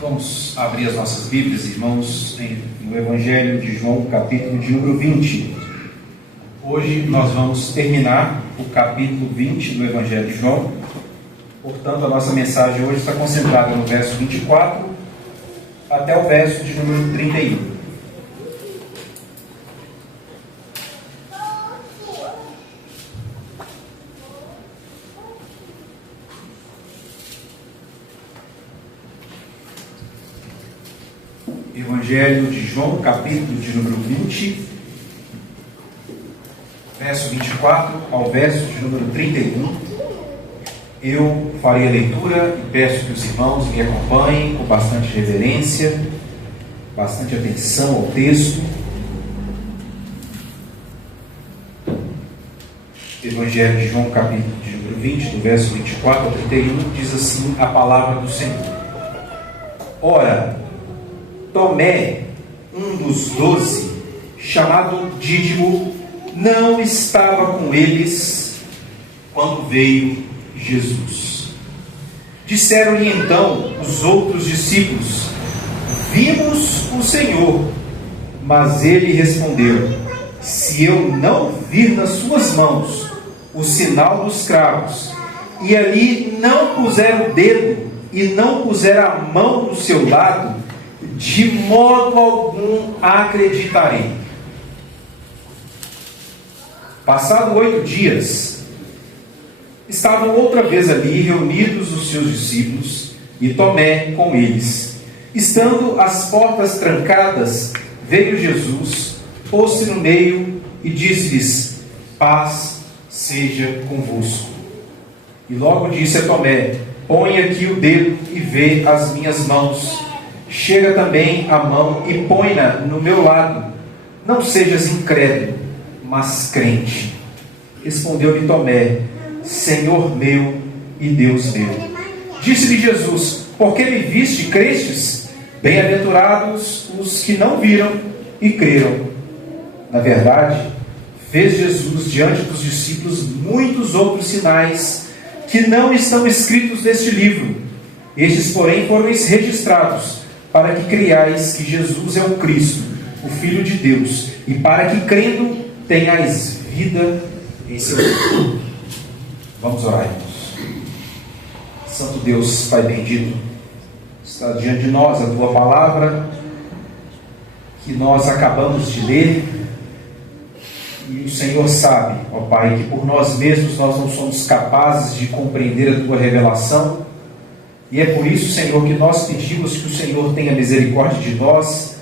Vamos abrir as nossas Bíblias, irmãos, no Evangelho de João, capítulo de número 20. Hoje nós vamos terminar o capítulo 20 do Evangelho de João. Portanto, a nossa mensagem hoje está concentrada no verso 24 até o verso de número 31. Evangelho de João, capítulo de número 20, verso 24 ao verso de número 31. Eu farei a leitura e peço que os irmãos me acompanhem com bastante reverência, bastante atenção ao texto. Evangelho de João, capítulo de número 20, do verso 24 ao 31, diz assim a palavra do Senhor. Ora, Tomé, um dos 12, chamado Dídimo, não estava com eles quando veio Jesus. Disseram-lhe então os outros discípulos: vimos o Senhor. Mas ele respondeu: se eu não vir nas suas mãos o sinal dos cravos, e ali não puser o dedo, e não puser a mão no seu lado, de modo algum acreditarei. Passado 8 dias, estavam outra vez ali reunidos os seus discípulos e Tomé com eles. Estando as portas trancadas, veio Jesus, pôs-se no meio e disse-lhes: paz seja convosco. E logo disse a Tomé: põe aqui o dedo e vê as minhas mãos. Chega também a mão e põe-na no meu lado. Não sejas incrédulo, mas crente. Respondeu-lhe Tomé: Senhor meu e Deus meu. Disse-lhe Jesus: por que me viste, crestes? Bem-aventurados os que não viram e creram. Na verdade, fez Jesus diante dos discípulos muitos outros sinais que não estão escritos neste livro. Estes, porém, foram registrados para que creiais que Jesus é o Cristo, o Filho de Deus, e para que, crendo, tenhais vida em seu nome. Vamos orar, irmãos. Santo Deus, Pai bendito, está diante de nós a Tua palavra, que nós acabamos de ler, e o Senhor sabe, ó Pai, que por nós mesmos nós não somos capazes de compreender a Tua revelação. E é por isso, Senhor, que nós pedimos que o Senhor tenha misericórdia de nós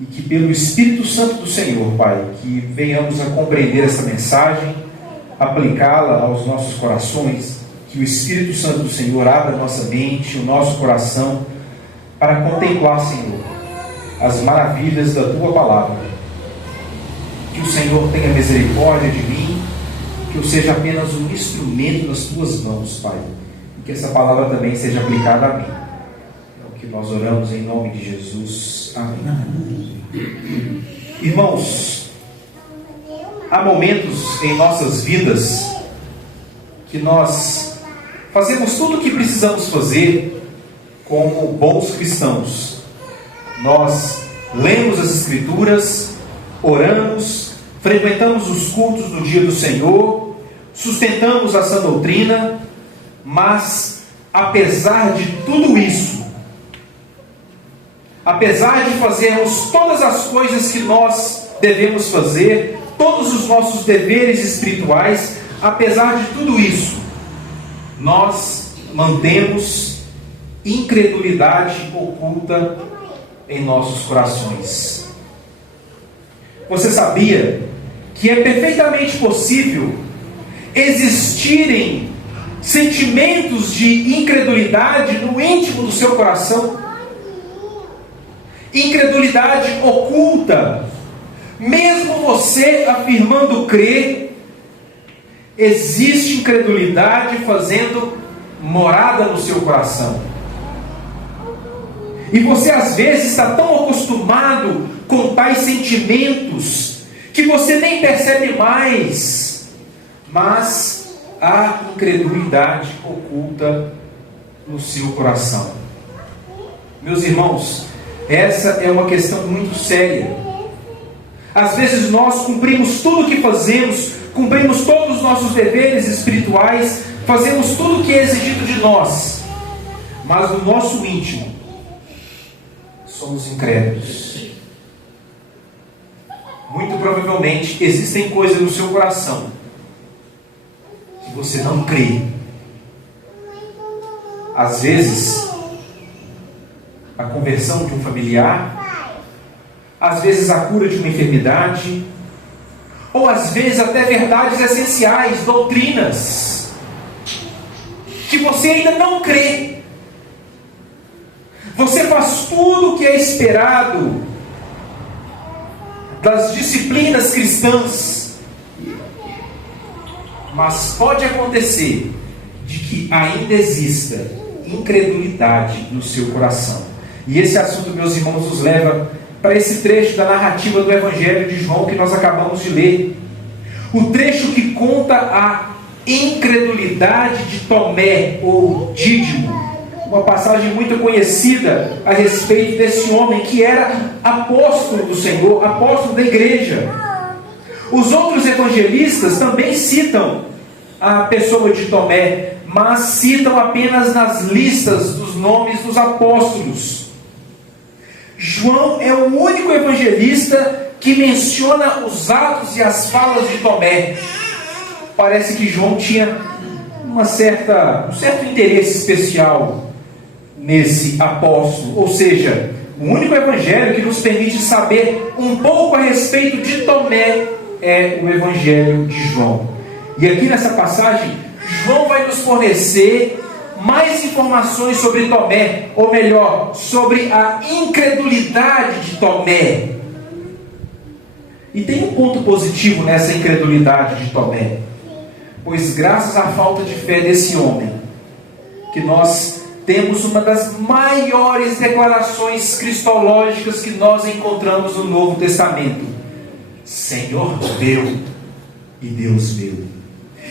e que pelo Espírito Santo do Senhor, Pai, que venhamos a compreender essa mensagem, aplicá-la aos nossos corações, que o Espírito Santo do Senhor abra a nossa mente, o nosso coração, para contemplar, Senhor, as maravilhas da Tua palavra. Que o Senhor tenha misericórdia de mim, que eu seja apenas um instrumento nas Tuas mãos, Pai. Que essa palavra também seja aplicada a mim. É o que nós oramos em nome de Jesus. Amém. Irmãos, há momentos em nossas vidas que nós fazemos tudo o que precisamos fazer como bons cristãos. Nós lemos as Escrituras, oramos, frequentamos os cultos do dia do Senhor, sustentamos a sã doutrina. Mas, apesar de tudo isso, apesar de fazermos todas as coisas que nós devemos fazer, todos os nossos deveres espirituais, apesar de tudo isso, nós mantemos incredulidade oculta em nossos corações. Você sabia que é perfeitamente possível existirem sentimentos de incredulidade no íntimo do seu coração? Incredulidade oculta. Mesmo você afirmando crer, existe incredulidade fazendo morada no seu coração. E você às vezes está tão acostumado com tais sentimentos que você nem percebe mais. Mas há incredulidade oculta no seu coração. Meus irmãos, essa é uma questão muito séria. Às vezes nós cumprimos tudo o que fazemos, cumprimos todos os nossos deveres espirituais, fazemos tudo o que é exigido de nós, mas no nosso íntimo somos incrédulos. Muito provavelmente existem coisas no seu coração que você não crê. Às vezes, a conversão de um familiar, às vezes a cura de uma enfermidade, ou às vezes até verdades essenciais, doutrinas, que você ainda não crê. Você faz tudo o que é esperado das disciplinas cristãs, mas pode acontecer de que ainda exista incredulidade no seu coração. E esse assunto, meus irmãos, nos leva para esse trecho da narrativa do Evangelho de João que nós acabamos de ler. O trecho que conta a incredulidade de Tomé, ou Dídimo. Uma passagem muito conhecida a respeito desse homem que era apóstolo do Senhor, apóstolo da igreja. Os outros evangelistas também citam a pessoa de Tomé, mas citam apenas nas listas dos nomes dos apóstolos. João é o único evangelista que menciona os atos e as falas de Tomé. Parece que João tinha um certo interesse especial nesse apóstolo, ou seja, o único evangelho que nos permite saber um pouco a respeito de Tomé é o evangelho de João. E aqui nessa passagem, João vai nos fornecer mais informações sobre Tomé, ou melhor, sobre a incredulidade de Tomé. E tem um ponto positivo nessa incredulidade de Tomé, pois graças à falta de fé desse homem, que nós temos uma das maiores declarações cristológicas que nós encontramos no Novo Testamento: Senhor meu e Deus meu.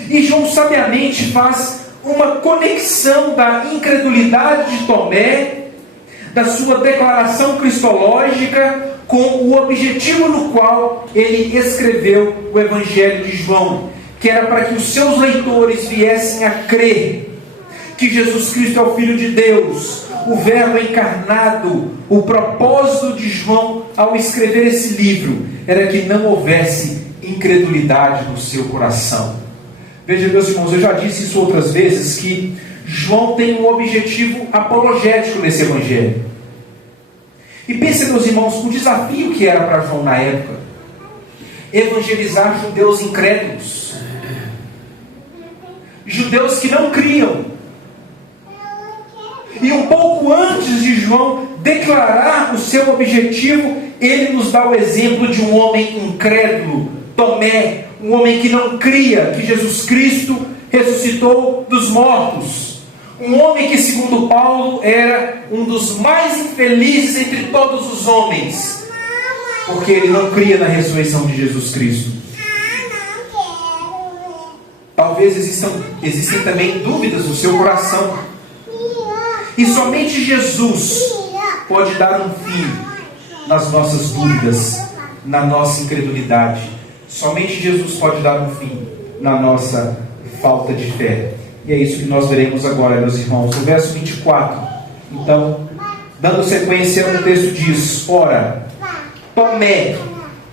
E João sabiamente faz uma conexão da incredulidade de Tomé, da sua declaração cristológica, com o objetivo no qual ele escreveu o Evangelho de João, que era para que os seus leitores viessem a crer que Jesus Cristo é o Filho de Deus, o Verbo encarnado. O propósito de João ao escrever esse livro era que não houvesse incredulidade no seu coração. Veja, meus irmãos, eu já disse isso outras vezes, que João tem um objetivo apologético nesse Evangelho. E pense, meus irmãos, o desafio que era para João na época: evangelizar judeus incrédulos, judeus que não criam. E um pouco antes de João declarar o seu objetivo, ele nos dá o exemplo de um homem incrédulo, Tomé, um homem que não cria que Jesus Cristo ressuscitou dos mortos. Um homem que, segundo Paulo, era um dos mais infelizes entre todos os homens, porque ele não cria na ressurreição de Jesus Cristo. Talvez existem também dúvidas no seu coração. E somente Jesus pode dar um fim nas nossas dúvidas, na nossa incredulidade. Somente Jesus pode dar um fim na nossa falta de fé. E é isso que nós veremos agora, meus irmãos. No verso 24, então, dando sequência, o texto diz: ora, Tomé,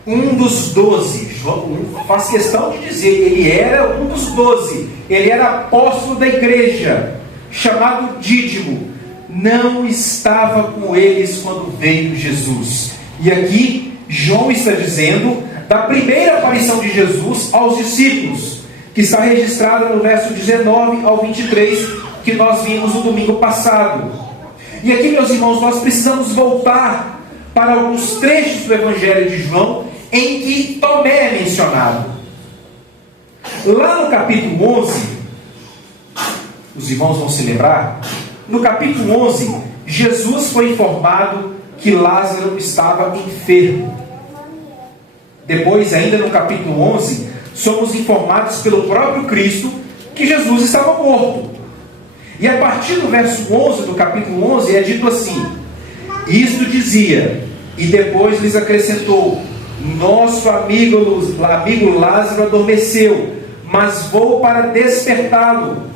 um dos 12, João faz questão de dizer, ele era um dos 12, ele era apóstolo da igreja, chamado Dídimo, não estava com eles quando veio Jesus. E aqui João está dizendo da primeira aparição de Jesus aos discípulos, que está registrada no verso 19 ao 23, que nós vimos no domingo passado. E aqui, meus irmãos, nós precisamos voltar para alguns trechos do Evangelho de João em que Tomé é mencionado. Lá no capítulo 11, os irmãos vão se lembrar, no capítulo 11, Jesus foi informado que Lázaro estava enfermo. Depois, ainda no capítulo 11, somos informados pelo próprio Cristo que Jesus estava morto. E a partir do verso 11 do capítulo 11 é dito assim: Isto dizia, e depois lhes acrescentou: nosso amigo Lázaro adormeceu, mas vou para despertá-lo.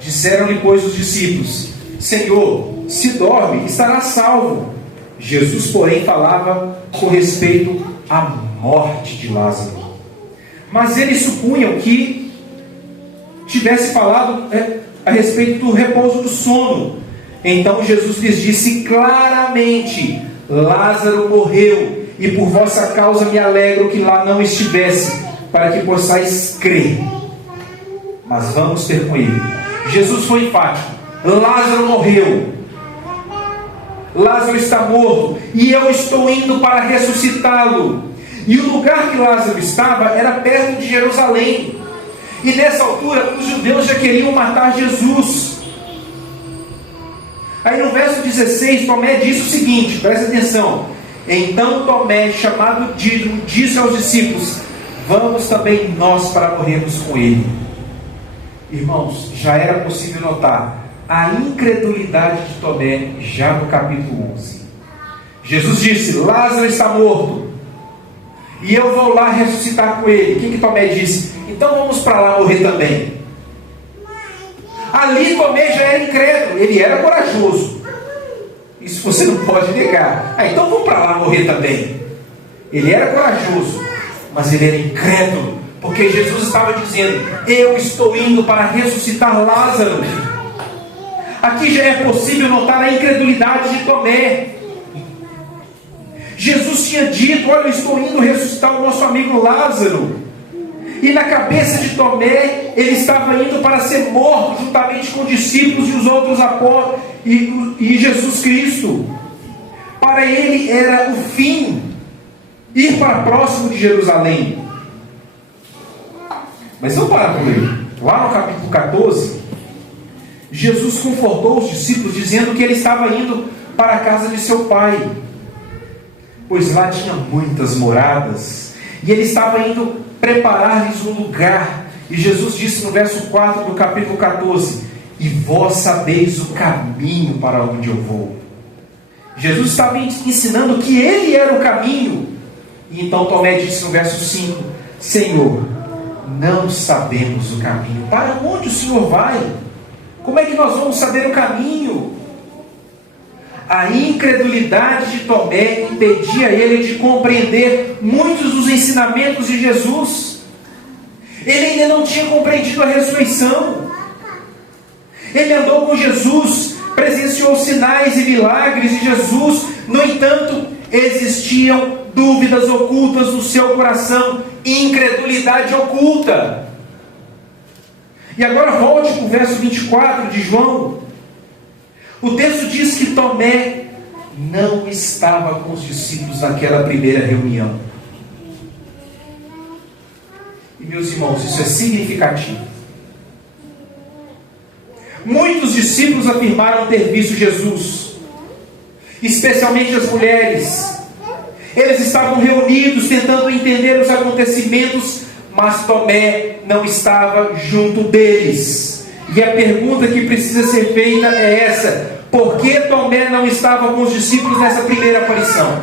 Disseram-lhe, pois, os discípulos: Senhor, se dorme, estará salvo. Jesus, porém, falava com respeito à morte de Lázaro. Mas eles supunham que tivesse falado a respeito do repouso do sono. Então Jesus lhes disse claramente: Lázaro morreu, e por vossa causa me alegro que lá não estivesse, para que possais crer. Mas vamos ter com ele. Jesus foi enfático: Lázaro morreu, Lázaro está morto, e eu estou indo para ressuscitá-lo. E o lugar que Lázaro estava era perto de Jerusalém. E nessa altura os judeus já queriam matar Jesus. Aí no verso 16, Tomé diz o seguinte, presta atenção: então Tomé, chamado Dídimo, disse aos discípulos: vamos também nós para morrermos com ele. Irmãos, já era possível notar a incredulidade de Tomé já no capítulo 11. Jesus disse: Lázaro está morto, e eu vou lá ressuscitar com ele. O que Tomé disse? Então vamos para lá morrer também. Ali Tomé já era incrédulo, ele era corajoso. Isso você não pode negar. Então vamos para lá morrer também. Ele era corajoso, mas ele era incrédulo, porque Jesus estava dizendo: eu estou indo para ressuscitar Lázaro. Aqui já é possível notar a incredulidade de Tomé. Jesus tinha dito: olha, eu estou indo ressuscitar o nosso amigo Lázaro. E na cabeça de Tomé, ele estava indo para ser morto juntamente com os discípulos e os outros apóstolos e Jesus Cristo. Para ele era o fim, ir para próximo de Jerusalém. Mas não para por aí. Lá no capítulo 14, Jesus confortou os discípulos dizendo que ele estava indo para a casa de seu pai, pois lá tinha muitas moradas, e ele estava indo preparar-lhes um lugar. E Jesus disse no verso 4 do capítulo 14: e vós sabeis o caminho para onde eu vou. Jesus estava ensinando que ele era o caminho. E então Tomé disse no verso 5: Senhor, não sabemos o caminho. Para onde o Senhor vai? Como é que nós vamos saber o caminho? A incredulidade de Tomé impedia ele de compreender muitos dos ensinamentos de Jesus. Ele ainda não tinha compreendido a ressurreição. Ele andou com Jesus, presenciou sinais e milagres de Jesus. No entanto, existiam dúvidas ocultas no seu coração, incredulidade oculta. E agora volte para o verso 24 de João. O texto diz que Tomé não estava com os discípulos naquela primeira reunião. E meus irmãos, isso é significativo. Muitos discípulos afirmaram ter visto Jesus, especialmente as mulheres. Eles estavam reunidos tentando entender os acontecimentos, mas Tomé não estava junto deles. E a pergunta que precisa ser feita é essa: por que Tomé não estava com os discípulos nessa primeira aparição?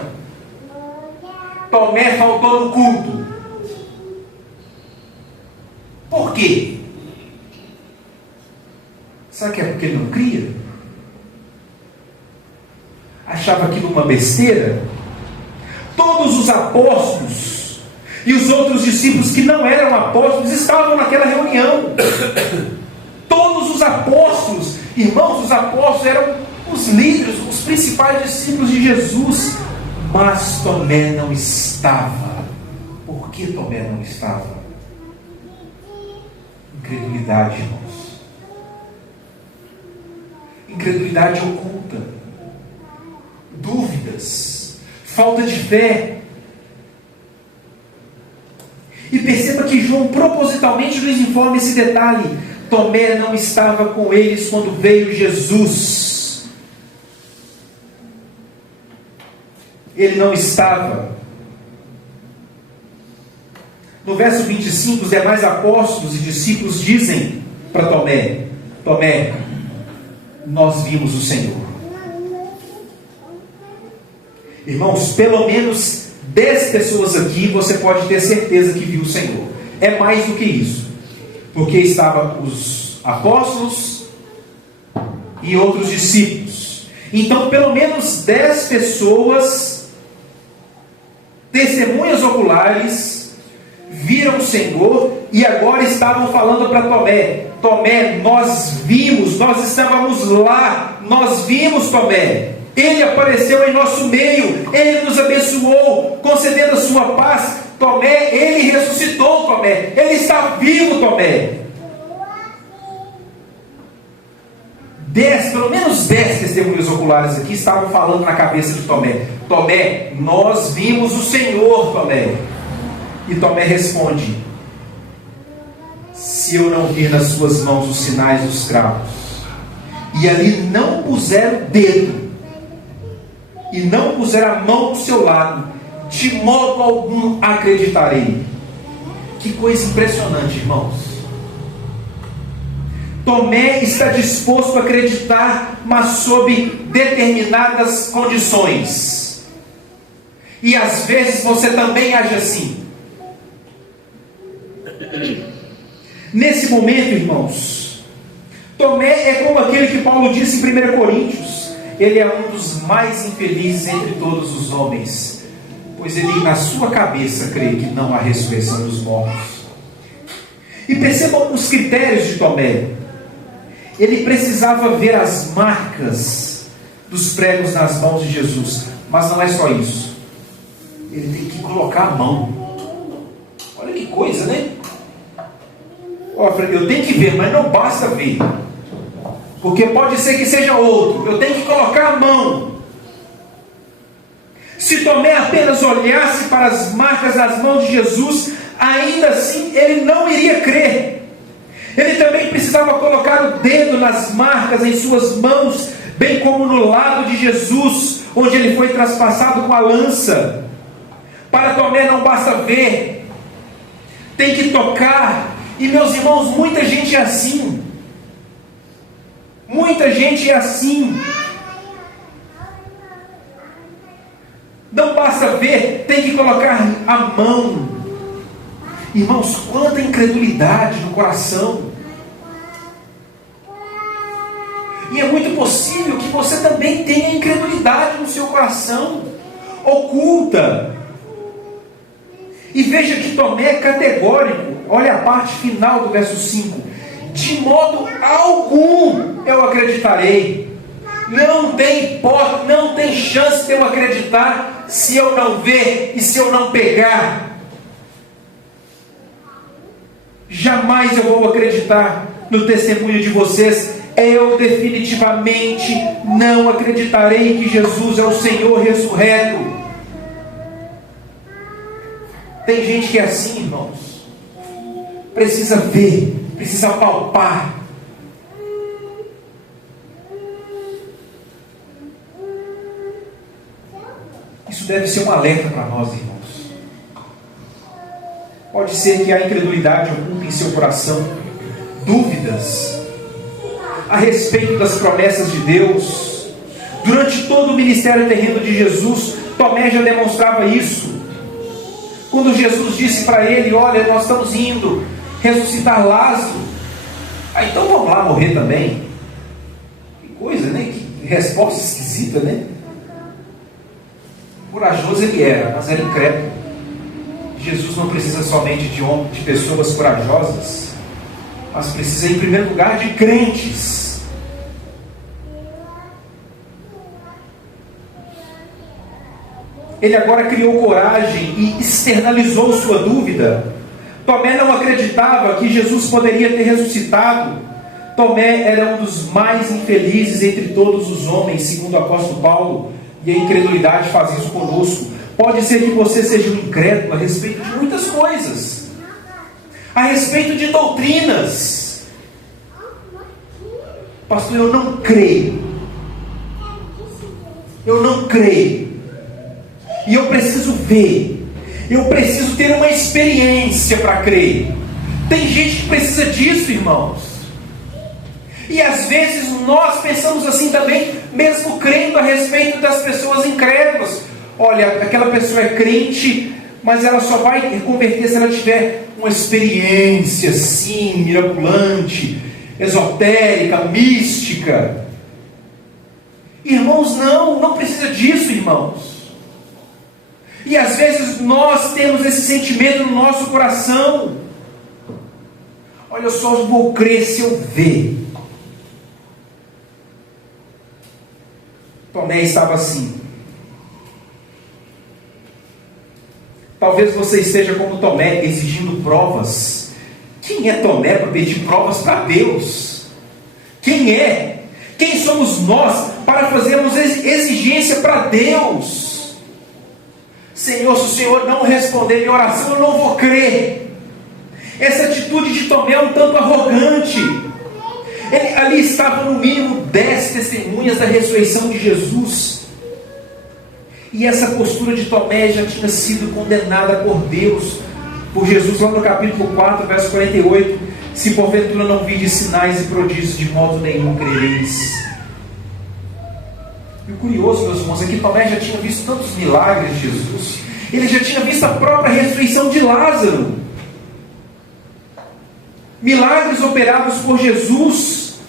Tomé faltou no culto. Por quê? Será que é porque ele não cria? Achava aquilo uma besteira? Todos os apóstolos e os outros discípulos que não eram apóstolos estavam naquela reunião. Todos os apóstolos, irmãos, os apóstolos eram os líderes, os principais discípulos de Jesus. Mas Tomé não estava. Por que Tomé não estava? Incredulidade, irmãos. Incredulidade oculta. Dúvidas. Falta de fé. E perceba que João propositalmente nos informa esse detalhe. Tomé não estava com eles quando veio Jesus. Ele não estava. No verso 25, os demais apóstolos e discípulos dizem para Tomé: Tomé, nós vimos o Senhor. Irmãos, pelo menos 10 pessoas aqui você pode ter certeza que viu o Senhor. É mais do que isso, porque estavam os apóstolos e outros discípulos. Então, pelo menos 10 pessoas, testemunhas oculares, viram o Senhor e agora estavam falando para Tomé: Tomé, nós vimos, nós estávamos lá, nós vimos Tomé. Ele apareceu em nosso meio, Ele nos abençoou, concedendo a sua paz. Tomé, Ele ressuscitou Tomé, Ele está vivo Tomé. 10, pelo menos 10 testemunhas oculares aqui estavam falando na cabeça de Tomé: Tomé, nós vimos o Senhor, Tomé. E Tomé responde: se eu não vir nas suas mãos os sinais dos cravos, e ali não puser o dedo, e não puser a mão do seu lado, de modo algum acreditarei. Que coisa impressionante, irmãos. Tomé está disposto a acreditar, mas sob determinadas condições. E às vezes você também age assim. Nesse momento, irmãos, Tomé é como aquele que Paulo disse em 1 Coríntios: ele é um dos mais infelizes entre todos os homens, pois ele na sua cabeça crê que não há ressurreição dos mortos. E percebam os critérios de Tomé. Ele precisava ver as marcas dos pregos nas mãos de Jesus, mas não é só isso, ele tem que colocar a mão. Olha que coisa, né? Eu tenho que ver, mas não basta ver, porque pode ser que seja outro. Eu tenho que colocar a mão. Se Tomé apenas olhasse para as marcas nas mãos de Jesus, ainda assim ele não iria crer. Ele também precisava colocar o dedo nas marcas em suas mãos, bem como no lado de Jesus, onde ele foi traspassado com a lança. Para Tomé não basta ver, tem que tocar. E meus irmãos, muita gente é assim. Muita gente é assim. Não basta ver, tem que colocar a mão. Irmãos, quanta incredulidade no coração. E é muito possível que você também tenha incredulidade no seu coração, oculta. E veja que Tomé é categórico. Olha a parte final do verso 5. De modo algum eu acreditarei. Não tem hipótese, não tem chance de eu acreditar se eu não ver e se eu não pegar. Jamais eu vou acreditar no testemunho de vocês. Eu definitivamente não acreditarei que Jesus é o Senhor ressurreto. Tem gente que é assim, irmãos. Precisa ver, precisa palpar. Isso deve ser um alerta para nós, irmãos. Pode ser que a incredulidade ocupe em seu coração dúvidas a respeito das promessas de Deus. Durante todo o ministério terreno de Jesus, Tomé já demonstrava isso. Quando Jesus disse para ele: olha, nós estamos indo ressuscitar Lázaro. Então vamos lá morrer também. Que coisa, né? Que resposta esquisita, né? Corajoso ele era, mas era incrédulo. Jesus não precisa somente de pessoas corajosas, mas precisa em primeiro lugar de crentes. Ele agora criou coragem e externalizou sua dúvida. Tomé não acreditava que Jesus poderia ter ressuscitado. Tomé era um dos mais infelizes entre todos os homens, segundo o apóstolo Paulo, e a incredulidade faz isso conosco. Pode ser que você seja um incrédulo a respeito de muitas coisas, a respeito de doutrinas. Pastor, eu não creio. Eu não creio. E eu preciso ver. Eu preciso ter uma experiência para crer. Tem gente que precisa disso, irmãos. E às vezes nós pensamos assim também, mesmo crendo a respeito das pessoas incrédulas. olha, aquela pessoa é crente, mas ela só vai converter se ela tiver uma experiência assim, mirabolante, esotérica, mística. Irmãos, não precisa disso, irmãos. E às vezes nós temos esse sentimento no nosso coração. Olha, eu só vou crer se eu ver. Tomé estava assim. Talvez você esteja como Tomé, exigindo provas. Quem é Tomé para pedir provas para Deus? Quem é? Quem somos nós para fazermos exigência para Deus? Senhor, se o Senhor não responder minha oração, eu não vou crer. Essa atitude de Tomé é um tanto arrogante. Ali estavam no mínimo 10 testemunhas da ressurreição de Jesus. E essa postura de Tomé já tinha sido condenada por Deus, por Jesus, lá no capítulo 4, verso 48. Se porventura não vides sinais e prodígios, de modo nenhum crereis. E o curioso, meus irmãos, é que Tomé já tinha visto tantos milagres de Jesus. Ele já tinha visto a própria ressurreição de Lázaro. Milagres operados por Jesus.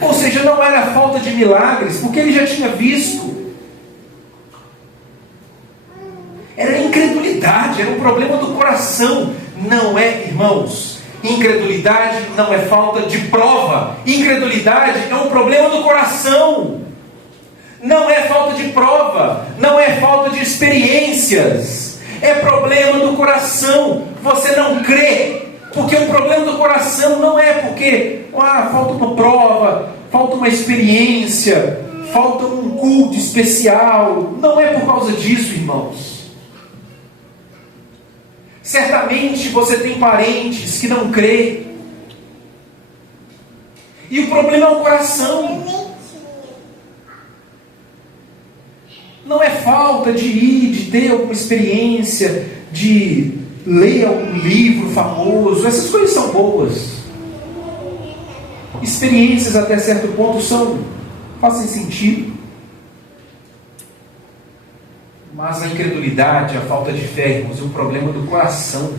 Ou seja, não era falta de milagres, porque ele já tinha visto. Era incredulidade, era um problema do coração. Não é, irmãos, incredulidade não é falta de prova. Incredulidade é um problema do coração. Não é falta de prova, não é falta de experiências. É problema do coração. Você não crê, porque o problema do coração não é porque falta uma prova, falta uma experiência, falta um culto especial. Não é por causa disso, irmãos. Certamente você tem parentes que não crê. E o problema é o coração. Não é falta de ir, de ter alguma experiência, de ler algum livro famoso. Essas coisas são boas. Experiências até certo ponto fazem sentido. Mas a incredulidade, a falta de fé, irmãos, é um problema do coração.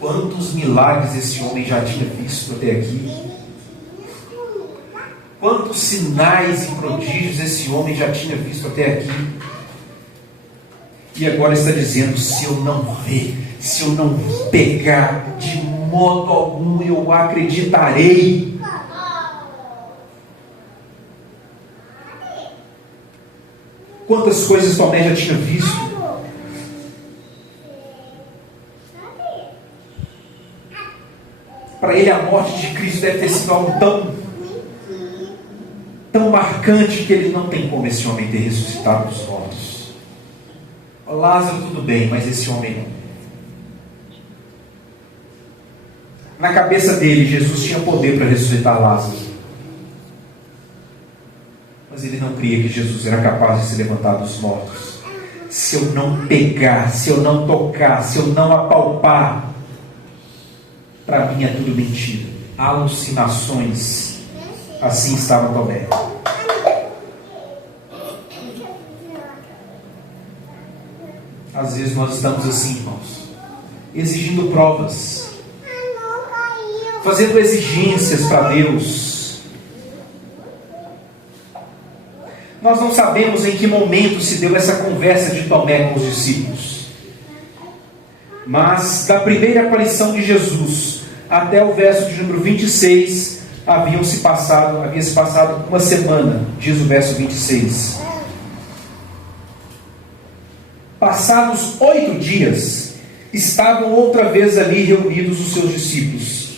Quantos milagres esse homem já tinha visto até aqui? Quantos sinais e prodígios esse homem já tinha visto até aqui? E agora está dizendo: se eu não ver, se eu não pegar, de modo algum eu acreditarei. Quantas coisas Tomé já tinha visto? Para ele a morte de Cristo deve ter sido algo tão marcante que ele não tem como esse homem ter ressuscitado dos mortos. Lázaro tudo bem, mas esse homem não. Na cabeça dele, Jesus tinha poder para ressuscitar Lázaro. Mas ele não cria que Jesus era capaz de se levantar dos mortos. Se eu não pegar, se eu não tocar, se eu não apalpar, para mim é tudo mentira. Alucinações. Assim estava Tomé. Às vezes nós estamos assim, irmãos, exigindo provas, fazendo exigências para Deus. Nós não sabemos em que momento se deu essa conversa de Tomé com os discípulos. Mas da primeira aparição de Jesus até o verso de número 26, havia se passado uma semana, diz o verso 26. Passados 8 dias, estavam outra vez ali reunidos os seus discípulos,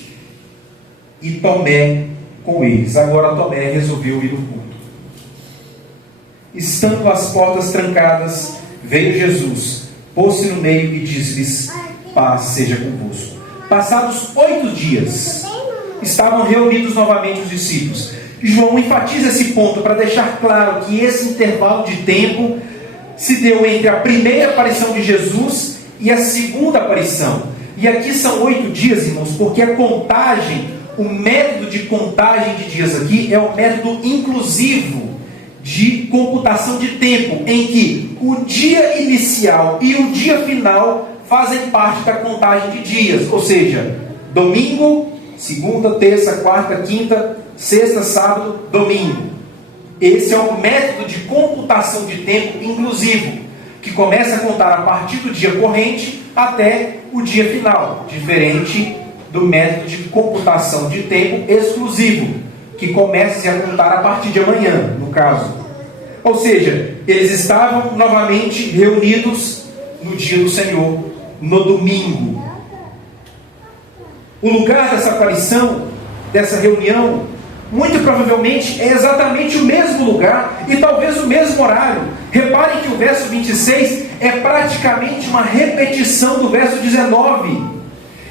e Tomé com eles. Agora Tomé resolveu ir no culto. Estando as portas trancadas, veio Jesus, pôs-se no meio e disse-lhes: paz seja convosco. Passados 8 dias, estavam reunidos novamente os discípulos. João enfatiza esse ponto para deixar claro que esse intervalo de tempo se deu entre a primeira aparição de Jesus e a segunda aparição. E aqui são 8 dias, irmãos, porque a contagem, o método de contagem de dias aqui é o método inclusivo. de computação de tempo, em que o dia inicial e o dia final fazem parte da contagem de dias, ou seja, domingo, segunda, terça, quarta, quinta, sexta, sábado, domingo. Esse é um método de computação de tempo inclusivo, que começa a contar a partir do dia corrente até o dia final, diferente do método de computação de tempo exclusivo, que começa a contar a partir de amanhã, no caso. Ou seja, eles estavam novamente reunidos no dia do Senhor, no domingo. O lugar dessa aparição, dessa reunião, muito provavelmente é exatamente o mesmo lugar e talvez o mesmo horário. Reparem que o verso 26 é praticamente uma repetição do verso 19.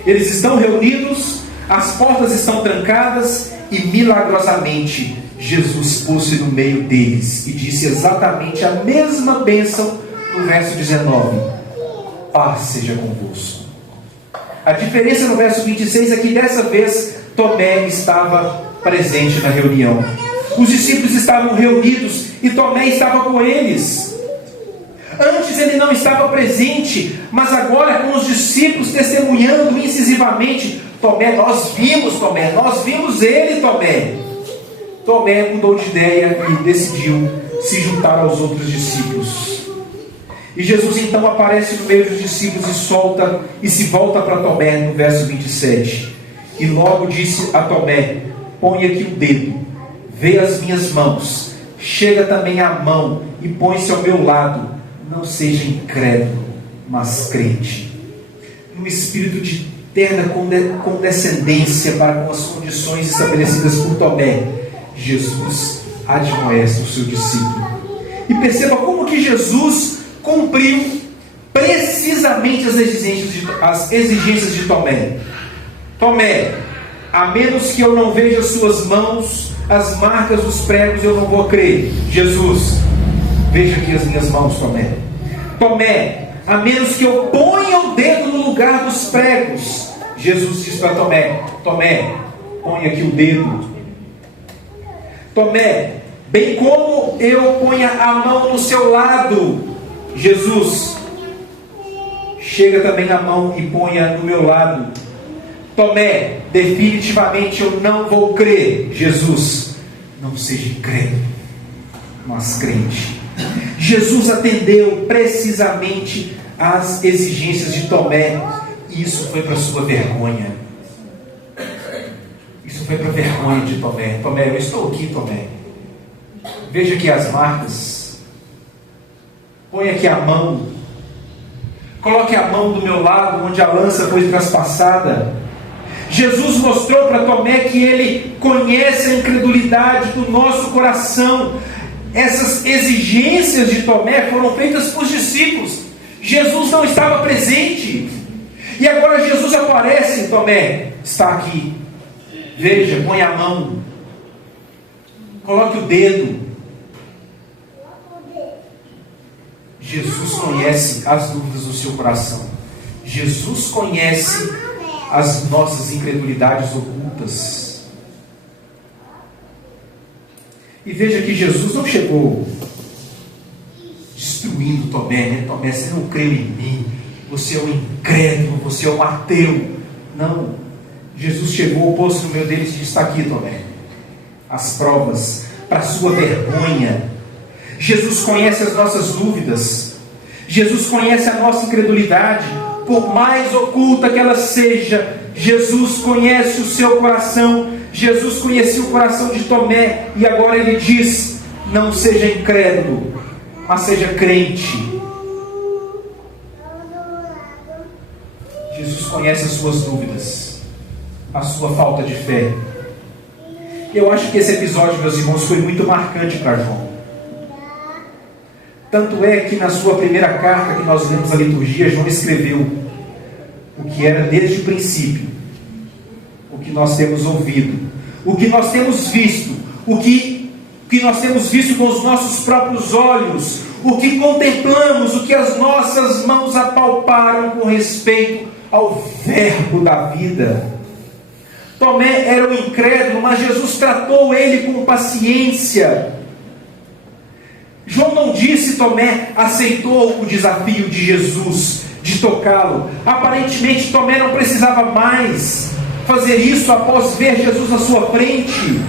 Eles estão reunidos, as portas estão trancadas e milagrosamente Jesus pôs-se no meio deles e disse exatamente a mesma bênção no verso 19: paz seja convosco. A diferença no verso 26 é que dessa vez Tomé estava presente na reunião. Os discípulos estavam reunidos e Tomé estava com eles. Antes ele não estava presente, mas agora com os discípulos testemunhando incisivamente: Tomé, nós vimos ele, Tomé. Tomé mudou de ideia e decidiu se juntar aos outros discípulos. E Jesus então aparece no meio dos discípulos e se volta para Tomé no verso 27. E logo disse a Tomé: põe aqui o dedo, vê as minhas mãos, chega também a mão e põe-se ao meu lado. Não seja incrédulo, mas crente. Um espírito de terna condescendência para com as condições estabelecidas por Tomé, Jesus admoesta o seu discípulo. E perceba como que Jesus cumpriu precisamente as exigências de Tomé. Tomé, a menos que eu não veja as suas mãos, as marcas dos pregos, eu não vou crer. Jesus, veja aqui as minhas mãos, Tomé. Tomé, a menos que eu ponha o dedo no lugar dos pregos. Jesus diz para Tomé: Tomé, põe aqui o dedo. Tomé, bem como eu ponha a mão no seu lado. Jesus, chega também a mão e ponha no meu lado. Tomé, definitivamente eu não vou crer. Jesus, não seja incrédulo, mas crente. Jesus atendeu precisamente às exigências de Tomé, e isso foi para a sua vergonha. Isso foi para a vergonha de Tomé. Tomé, eu estou aqui, Tomé. Veja aqui as marcas. Põe aqui a mão. Coloque a mão do meu lado, onde a lança foi traspassada. Jesus mostrou para Tomé que ele conhece a incredulidade do nosso coração. Essas exigências de Tomé foram feitas por discípulos. Jesus não estava presente. E agora Jesus aparece: Tomé, está aqui. Veja, põe a mão. Coloque o dedo. Jesus conhece as dúvidas do seu coração. Jesus conhece as nossas incredulidades ocultas. E veja que Jesus não chegou destruindo Tomé, né? Tomé, você não creu em mim, você é um incrédulo, você é um ateu. Não. Jesus chegou, pôs-se no meio deles e disse: está aqui, Tomé, as provas para a sua vergonha. Jesus conhece as nossas dúvidas. Jesus conhece a nossa incredulidade, por mais oculta que ela seja. Jesus conhece o seu coração. Jesus conhecia o coração de Tomé, e agora ele diz: não seja incrédulo, mas seja crente. Jesus conhece as suas dúvidas, a sua falta de fé. Eu acho que esse episódio, meus irmãos, foi muito marcante para João. Tanto é que na sua primeira carta que nós lemos a liturgia, João escreveu o que era desde o princípio, o que nós temos ouvido, o que nós temos visto, o que nós temos visto com os nossos próprios olhos, o que contemplamos, o que as nossas mãos apalparam com respeito ao verbo da vida. Tomé era um incrédulo, mas Jesus tratou ele com paciência. João não disse Tomé aceitou o desafio de Jesus de tocá-lo. Aparentemente Tomé não precisava mais fazer isso após ver Jesus na sua frente.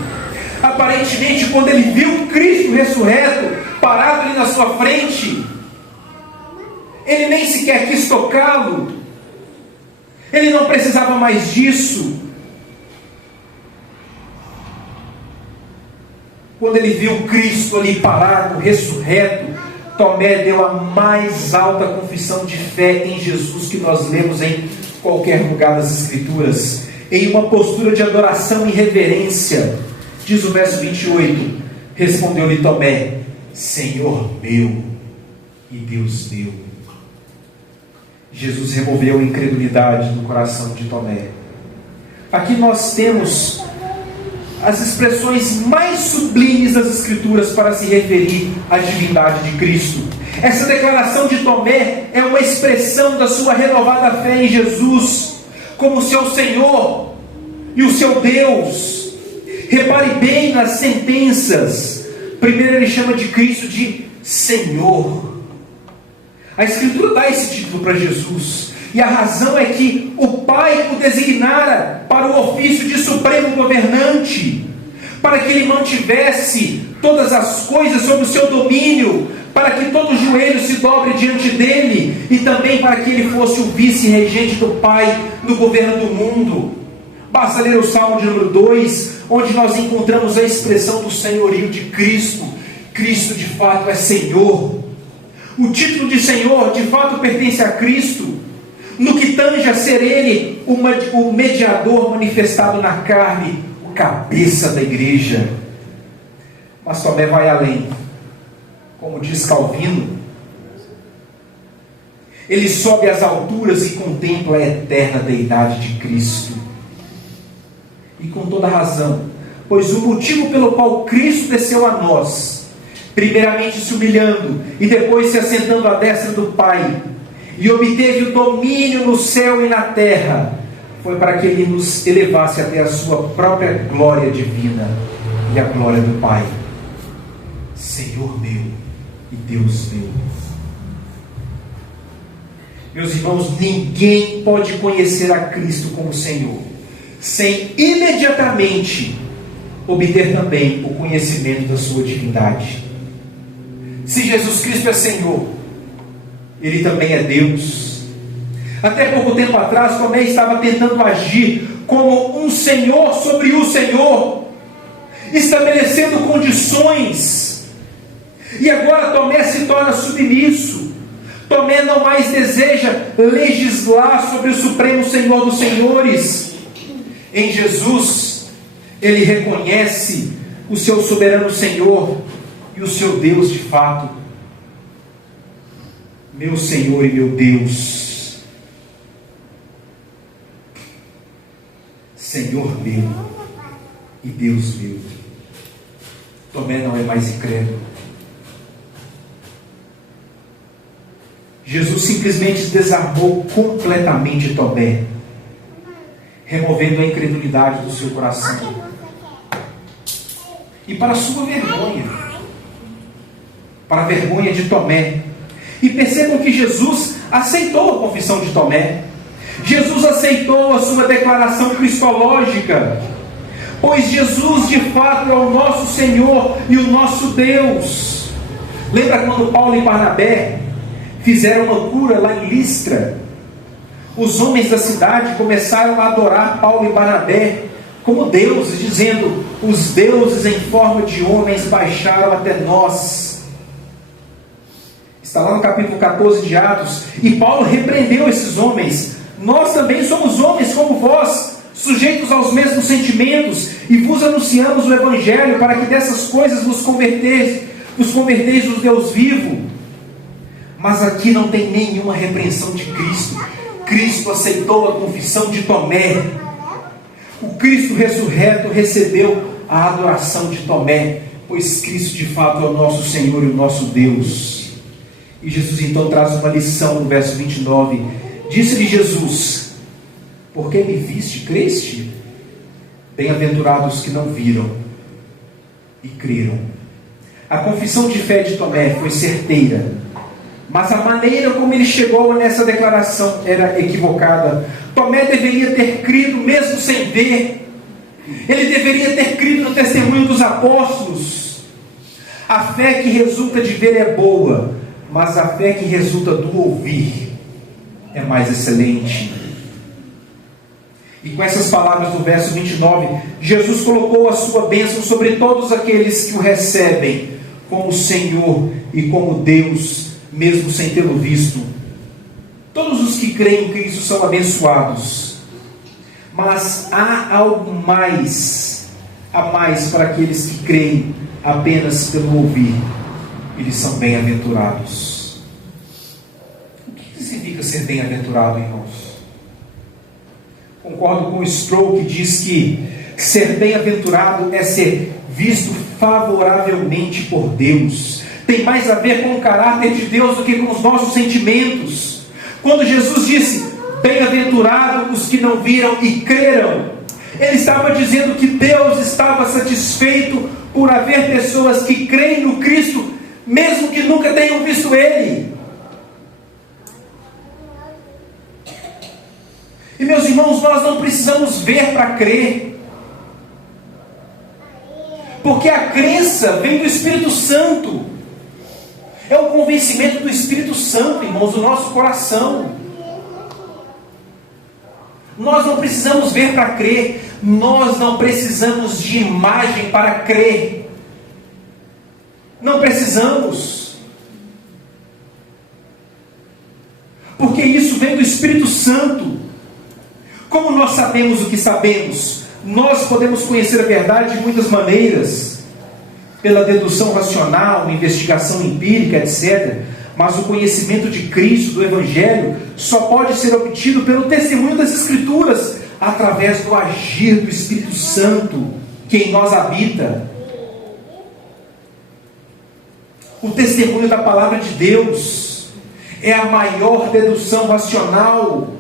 Aparentemente, quando ele viu Cristo ressurreto parado ali na sua frente, ele nem sequer quis tocá-lo. Ele não precisava mais disso. Quando ele viu Cristo ali parado, ressurreto, Tomé deu a mais alta confissão de fé em Jesus que nós lemos em qualquer lugar das Escrituras, em uma postura de adoração e reverência. Diz o verso 28, respondeu-lhe Tomé, Senhor meu e Deus meu. Jesus removeu a incredulidade do coração de Tomé. Aqui nós temos as expressões mais sublimes das Escrituras para se referir à divindade de Cristo. Essa declaração de Tomé é uma expressão da sua renovada fé em Jesus como seu Senhor e o seu Deus. Repare bem nas sentenças. Primeiro ele chama de Cristo de Senhor. A Escritura dá esse título para Jesus, e a razão é que o Pai o designara para o ofício de supremo governante, para que ele mantivesse todas as coisas sob o seu domínio, para que todo joelho se dobre diante dele, e também para que ele fosse o vice-regente do Pai no governo do mundo. Basta ler o Salmo de número 2, onde nós encontramos a expressão do senhorio de Cristo. Cristo de fato é Senhor. O título de Senhor de fato pertence a Cristo, no que tange a ser Ele o mediador manifestado na carne, o cabeça da igreja. Mas Tomé vai além. Como diz Calvino, ele sobe às alturas e contempla a eterna deidade de Cristo. E com toda razão, pois o motivo pelo qual Cristo desceu a nós, primeiramente se humilhando e depois se assentando à destra do Pai, e obteve o domínio no céu e na terra, foi para que Ele nos elevasse até a sua própria glória divina e a glória do Pai. Senhor meu e Deus meu. Meus irmãos, ninguém pode conhecer a Cristo como Senhor sem imediatamente obter também o conhecimento da sua divindade. Se Jesus Cristo é Senhor, Ele também é Deus. Até pouco tempo atrás, Tomé estava tentando agir como um Senhor sobre o Senhor, estabelecendo condições. E agora Tomé se torna submisso. Tomé não mais deseja legislar sobre o Supremo Senhor dos Senhores. Em Jesus, ele reconhece o seu soberano Senhor e o seu Deus de fato. Meu Senhor e meu Deus, Senhor meu e Deus meu. Tomé não é mais incrédulo. Jesus simplesmente desarmou completamente Tomé, removendo a incredulidade do seu coração. E para a sua vergonha, para a vergonha de Tomé. E percebam que Jesus aceitou a confissão de Tomé. Jesus aceitou a sua declaração cristológica, pois Jesus de fato é o nosso Senhor e o nosso Deus. Lembra quando Paulo e Barnabé fizeram uma cura lá em Listra? Os homens da cidade começaram a adorar Paulo e Barnabé como deuses, dizendo: os deuses em forma de homens baixaram até nós. Está lá no capítulo 14 de Atos. E Paulo repreendeu esses homens: nós também somos homens como vós, sujeitos aos mesmos sentimentos, e vos anunciamos o Evangelho para que dessas coisas vos converteis no Deus vivo. Mas aqui não tem nenhuma repreensão de Cristo. Cristo aceitou a confissão de Tomé. O Cristo ressurreto recebeu a adoração de Tomé, pois Cristo de fato é o nosso Senhor e o nosso Deus. E Jesus então traz uma lição no verso 29. Disse-lhe Jesus: porque me viste, creste? Bem-aventurados que não viram e creram. A confissão de fé de Tomé foi certeira, mas a maneira como ele chegou nessa declaração era equivocada. Tomé deveria ter crido mesmo sem ver. Ele deveria ter crido no testemunho dos apóstolos. A fé que resulta de ver é boa, mas a fé que resulta do ouvir é mais excelente. E com essas palavras do verso 29, Jesus colocou a sua bênção sobre todos aqueles que o recebem como Senhor e como Deus, mesmo sem tê-lo visto. Todos os que creem em Cristo são abençoados. Mas há algo mais, a mais para aqueles que creem apenas pelo ouvir. Eles são bem-aventurados. O que significa ser bem-aventurado, irmãos? Concordo com o Stroll, que diz que ser bem-aventurado é ser visto favoravelmente por Deus. Tem mais a ver com o caráter de Deus do que com os nossos sentimentos. Quando Jesus disse: bem-aventurados os que não viram e creram, Ele estava dizendo que Deus estava satisfeito por haver pessoas que creem no Cristo, mesmo que nunca tenham visto Ele. E meus irmãos, nós não precisamos ver para crer, porque a crença vem do Espírito Santo. É o convencimento do Espírito Santo, irmãos, do nosso coração. Nós não precisamos ver para crer. Nós não precisamos de imagem para crer. Não precisamos. Porque isso vem do Espírito Santo. Como nós sabemos o que sabemos? Nós podemos conhecer a verdade de muitas maneiras. Pela dedução racional, investigação empírica, etc. Mas o conhecimento de Cristo, do Evangelho, só pode ser obtido pelo testemunho das Escrituras, através do agir do Espírito Santo, que em nós habita. O testemunho da Palavra de Deus é a maior dedução racional,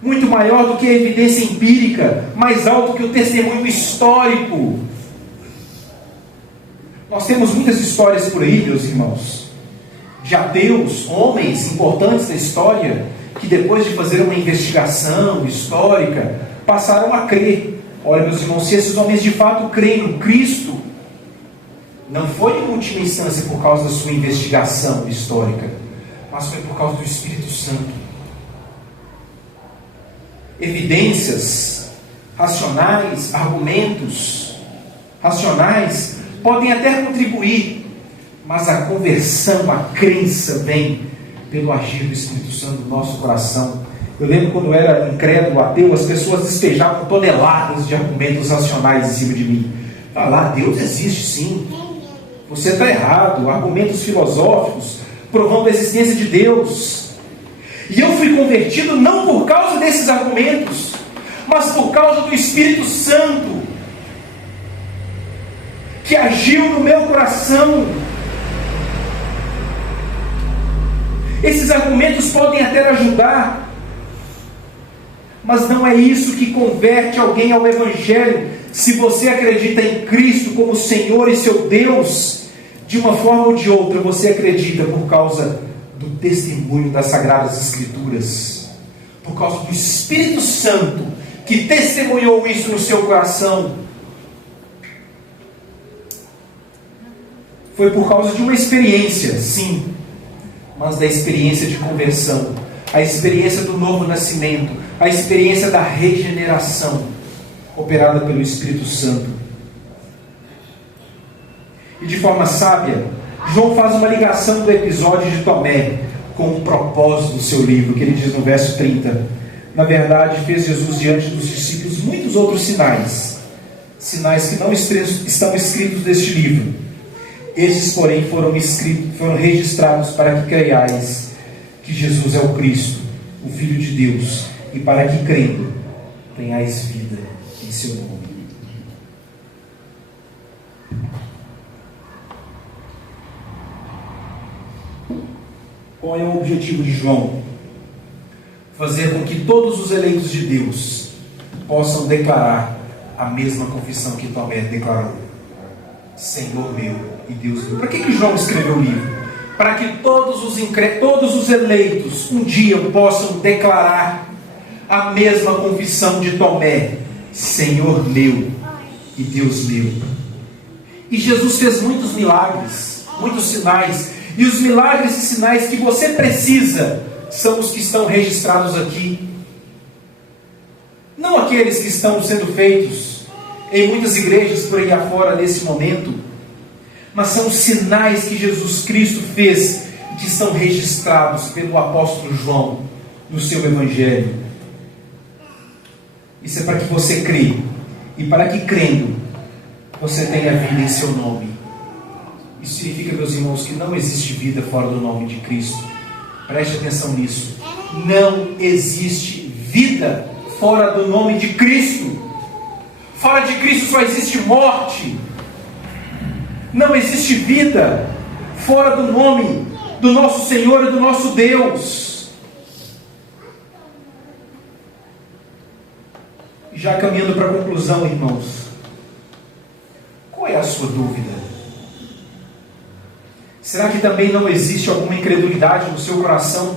muito maior do que a evidência empírica, mais alto que o testemunho histórico. Nós temos muitas histórias por aí, meus irmãos, de ateus, homens importantes da história, que depois de fazer uma investigação histórica, passaram a crer. Olha, meus irmãos, se esses homens de fato creem no Cristo, não foi em última instância por causa da sua investigação histórica, mas foi por causa do Espírito Santo. Evidências racionais, argumentos racionais podem até contribuir, mas a conversão, a crença vem pelo agir do Espírito Santo no nosso coração. Eu lembro quando eu era incrédulo, ateu, as pessoas despejavam toneladas de argumentos racionais em cima de mim. Falar, Deus existe sim, você está errado, argumentos filosóficos provando a existência de Deus. E eu fui convertido não por causa desses argumentos, mas por causa do Espírito Santo, que agiu no meu coração. Esses argumentos podem até ajudar, mas não é isso que converte alguém ao Evangelho. Se você acredita em Cristo como Senhor e seu Deus, de uma forma ou de outra, você acredita por causa do testemunho das Sagradas Escrituras, por causa do Espírito Santo, que testemunhou isso no seu coração. Foi por causa de uma experiência, sim, mas da experiência de conversão, a experiência do novo nascimento, a experiência da regeneração, operada pelo Espírito Santo. E de forma sábia, João faz uma ligação do episódio de Tomé com o propósito do seu livro, que ele diz no verso 30. Na verdade, fez Jesus diante dos discípulos muitos outros sinais, sinais que não estão escritos neste livro. Estes, porém, foram registrados para que creiais que Jesus é o Cristo, o Filho de Deus, e para que, crendo, tenhais vida em seu nome. Qual é o objetivo de João? Fazer com que todos os eleitos de Deus possam declarar a mesma confissão que Tomé declarou. Senhor meu e Deus meu. Para que João escreveu o livro? Para que todos os eleitos um dia possam declarar a mesma confissão de Tomé: Senhor meu e Deus meu. E Jesus fez muitos milagres, muitos sinais, e os milagres e sinais que você precisa são os que estão registrados aqui. Não aqueles que estão sendo feitos em muitas igrejas por aí afora nesse momento, mas são os sinais que Jesus Cristo fez e que estão registrados pelo apóstolo João no seu Evangelho. Isso é para que você crê, e para que crendo você tenha vida em seu nome. Isso significa, meus irmãos, que não existe vida fora do nome de Cristo. Preste atenção nisso. Não existe vida fora do nome de Cristo. Fora de Cristo só existe morte. Não existe vida fora do nome do nosso Senhor e do nosso Deus. Já caminhando para a conclusão, irmãos, qual é a sua dúvida? Será que também não existe alguma incredulidade no seu coração?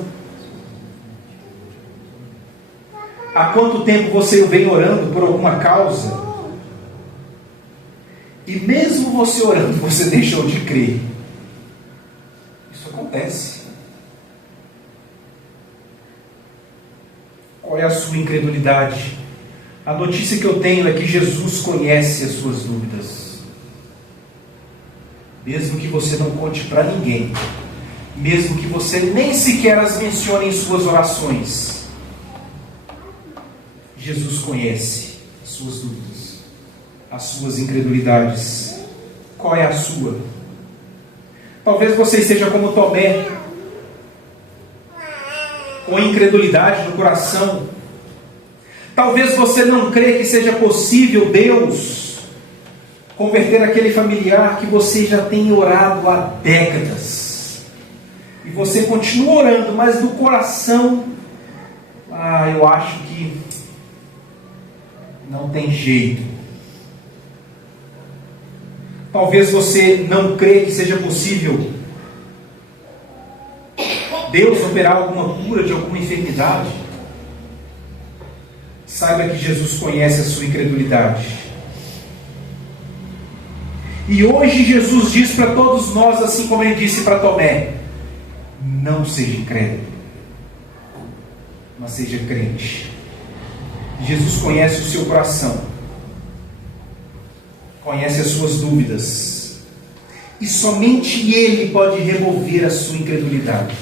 Há quanto tempo você vem orando por alguma causa? E mesmo você orando, você deixou de crer. Isso acontece. Qual é a sua incredulidade? A notícia que eu tenho é que Jesus conhece as suas dúvidas. Mesmo que você não conte para ninguém, mesmo que você nem sequer as mencione em suas orações, Jesus conhece as suas dúvidas, as suas incredulidades. Qual é a sua? Talvez você esteja como Tomé, com incredulidade no coração. Talvez você não crê que seja possível Deus converter aquele familiar que você já tem orado há décadas. E você continua orando, mas no coração, eu acho que não tem jeito. Talvez você não crê que seja possível Deus operar alguma cura de alguma enfermidade. Saiba que Jesus conhece a sua incredulidade. E hoje Jesus diz para todos nós, assim como ele disse para Tomé: não seja incrédulo, mas seja crente. Jesus conhece o seu coração, conhece as suas dúvidas, e somente Ele pode remover a sua incredulidade.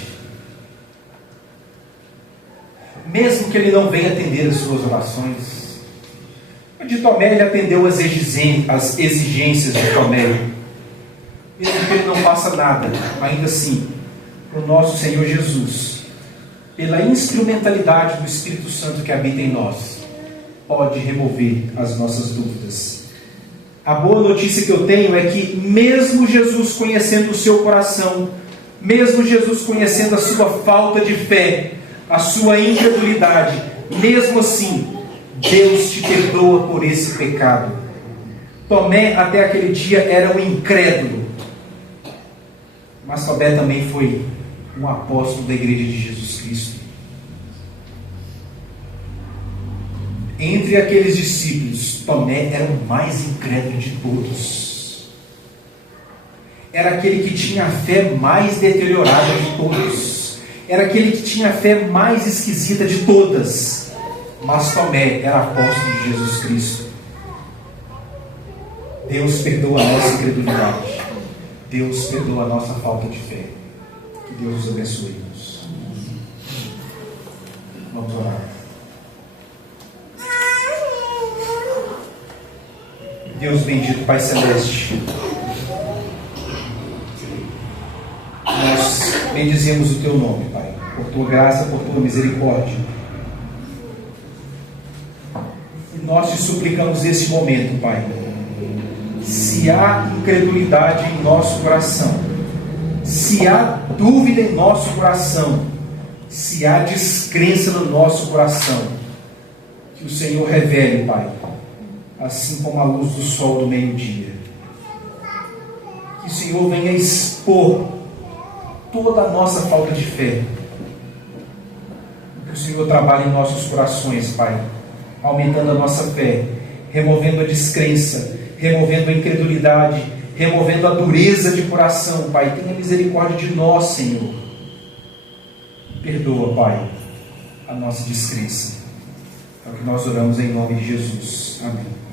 Mesmo que Ele não venha atender as suas orações. De Tomé, Ele atendeu as exigências de Tomé. Mesmo que Ele não faça nada, ainda assim, o nosso Senhor Jesus, pela instrumentalidade do Espírito Santo que habita em nós, pode remover as nossas dúvidas. A boa notícia que eu tenho é que, mesmo Jesus conhecendo o seu coração, mesmo Jesus conhecendo a sua falta de fé, a sua incredulidade, mesmo assim, Deus te perdoa por esse pecado. Tomé até aquele dia era um incrédulo, mas Tomé também foi um apóstolo da igreja de Jesus Cristo. Entre aqueles discípulos, Tomé era o mais incrédulo de todos. Era aquele que tinha a fé mais deteriorada de todos. Era aquele que tinha a fé mais esquisita de todas. Mas Tomé era apóstolo de Jesus Cristo. Deus perdoa a nossa incredulidade. Deus perdoa a nossa falta de fé. Que Deus nos abençoe. Vamos orar. Deus bendito, Pai Celeste, nós bendizemos o Teu nome, Pai, por Tua graça, por Tua misericórdia. E nós te suplicamos nesse momento, Pai, se há incredulidade em nosso coração, se há dúvida em nosso coração, se há descrença no nosso coração, que o Senhor revele, Pai, assim como a luz do sol do meio-dia. que o Senhor venha expor toda a nossa falta de fé. Que o Senhor trabalhe em nossos corações, Pai, aumentando a nossa fé, removendo a descrença, removendo a incredulidade, removendo a dureza de coração, Pai. Tenha misericórdia de nós, Senhor. Perdoa, Pai, a nossa descrença. É o que nós oramos em nome de Jesus. Amém.